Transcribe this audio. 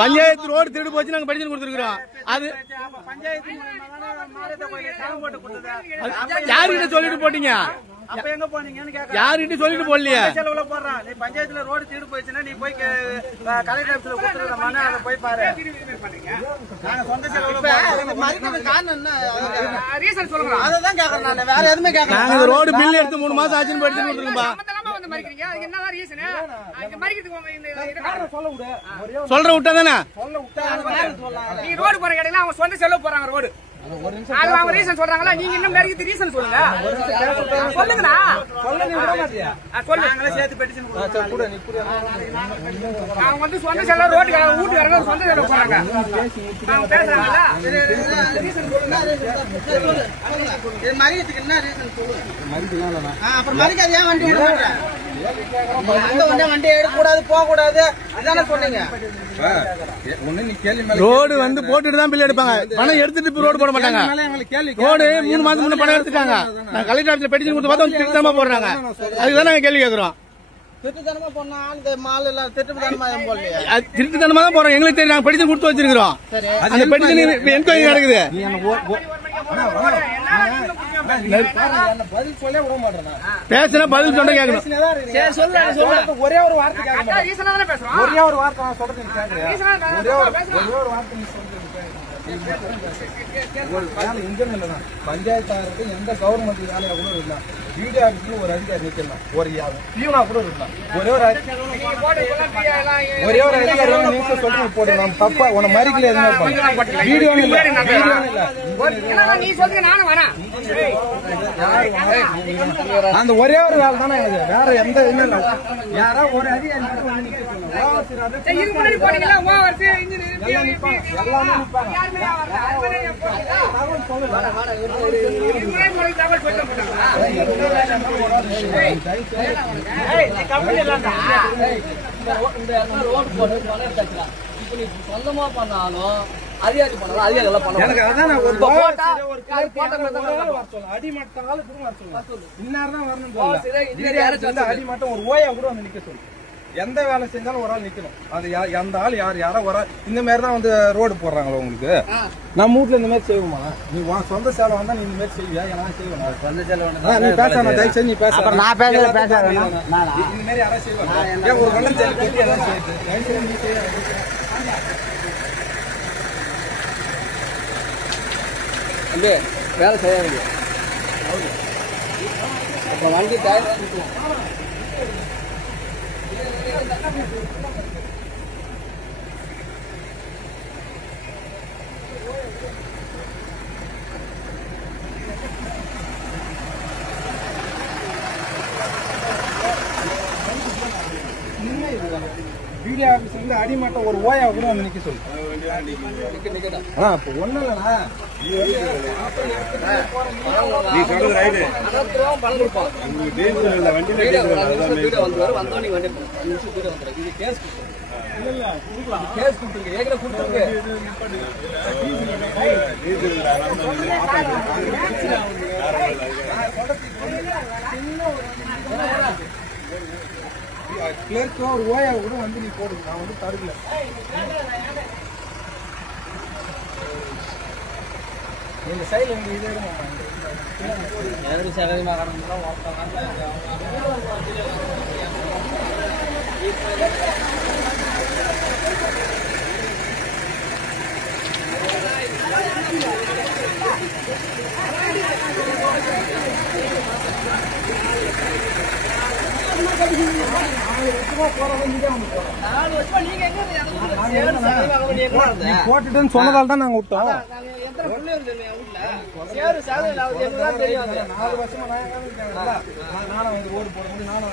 Panchayat road திருடு போச்சு நாங்க படிச்சு கொடுத்துருக்கோம். அது யாருகிட்ட சொல்லிட்டு போட்டீங்க? அப்ப எங்க போனீங்கன்னு கேக்குறேன். யாருகிட்ட சொல்லிட்டு போடலையே? செலவுல போடுறான். நீ பஞ்சாயத்துல ரோடு திருடு போயிடுச்சுன்னா நீ போய் கலெக்டர் ஆபீஸ்ல கொடுத்துறமான அதை போய் பாரு. நாங்க சொந்த செலவுல காரணம் என்ன ரீசன் சொல்லுங்க. அதான் கேக்குறேன் நான். வேற எதுவுமே கேட்கல. நாங்க ரோடு பில் எடுத்து 3 மாசம் ஆச்சுன்னு படிச்சு கொடுத்துருக்கோம்பா. என்னதான் ரீசன்? சொல்ற விட்டா தானே நீ ரோடு போற இடையில அவங்க சொந்த செலவு போறாங்க ரோடு. அது அவங்க ரீசன் சொல்றாங்களா? நீங்க இன்னும் நிறைய ரீசன் சொல்லுங்க. சொல்லுங்கண்ணா. சொல்லுங்க சேர்த்து பெட்டிஷன் அவங்க வந்து சொந்த செலவு ரோடு வீட்டுக்காரங்க சொந்த செலவு போறாங்க. அவங்க பேசுறாங்களா? ரீசன் சொல்லுங்க. மரியாதைக்கு என்ன ரீசன் சொல்லுங்க. அப்புறம் மரியாதை ஏன் வண்டி எடுக்க வண்டி எடுக்கக்கூடாது போக கூடாது அதானே சொன்னீங்க. ரோடு வந்து போட்டுட்டு தான் பில் எடுப்பாங்க. பணம் எடுத்துட்டு ரோடு போட மாட்டாங்க. ரோடு 3 மாசம் முன்ன பணம் எடுத்துட்டாங்க. நான் கலெக்டர் ஆபீஸ்ல பெட்டிஷன் கொடுத்து பார்த்தா திருத்தமா போடுறாங்க. அதுதான் நாங்க கேள்வி கேட்கிறோம். திருட்டுத்தனமா போனா இந்த மால் எல்லாம் திருட்டுத்தனமா போடலையா? திருட்டுத்தனமா தான் போறோம். எங்களுக்கு தெரியும். நாங்க பெட்டிஷன் கொடுத்து வச்சிருக்கிறோம். அந்த பெட்டிஷன் என்கொயரி நடக்குது. பேசுனா பதில் சொல்ல கேட்கணும். ஒரே ஒரு வார்த்தை ஒரே ஒரு வார்த்தை சொல்றேன். பஞ்சாயத்தாருக்கு எந்த கவர்மெண்ட் வேலையா கூட இல்ல. வீடியோ ஆபீஸ்ல ஒரு அதிகாரி நிக்கலாம். ஒரு பியூனா கூட இருக்கலாம். ஒரே ஒரு அதிகாரி சொல்றீங்க போடுங்க. நம்ம தப்பா உன மறிக்கல எதுவுமே வீடியோ இல்ல. நீ சொல்லுங்க நானும் வரேன். அந்த ஒரே ஒரு வேலை தானே இது. வேற எந்த இதுவுமே இல்ல. யாரா ஒரு அதிகாரி சொந்தமா பண்ணாலும் அதிகாரி பண்ணாலும் அதிகாரி எல்லாம் பண்ணலாம். அடிமட்டம் இன்னார்தான் வரணும். அடிமட்டம் ஒரு ஓயா கூட வந்து நிக்க சொல்லு. எந்த வேலை செஞ்சாலும் ஒரு ஆள் நிக்கணும். அது எந்த ஆள் யாரோ ஒரு இந்த மாதிரி தான் வந்து ரோடு போடுறாங்களோ உங்களுக்கு. நம்ம வீட்டுல இந்த மாதிரி செய்வோமா? நீ சொந்த சேலை வந்தா நீ இந்த மாதிரி செய்வியா? நான் செய்வேன். சொந்த சேலை நீ பேச தயவு செஞ்சு நீ பேச. நான் பேச இந்த மாதிரி யாராவது செய்வாங்க. ஒரு கொண்டர் சேலை கட்டி எல்லாம் செய்யுது. வேலை செய்ய அப்ப வண்டி டயர் வீடியோ ஆபீஸ்ல இருந்து அடிமட்டம் ஒரு ஓயா கூட வந்து நிக்க சொல்லு. ஒண்ணும் இல்லண்ணா. நீ சொல்றது ரைட்டு. பணம் கொடுப்பான். கேஸ் கொடுத்துருக்கு. ஏற்கனவே கொடுத்துருக்கு. கிளர்க்கோ ஒரு ஓயா கூட வந்து நீ போடுங்க. நான் வந்து தடுக்கல. இந்த சைடுல இருந்து இதே போட்டுட்டுன்னு சொன்னதால தான் நாங்க விட்டோம். 4 வருஷமா நானும் வந்து ரோடு போட முடியும். நானும்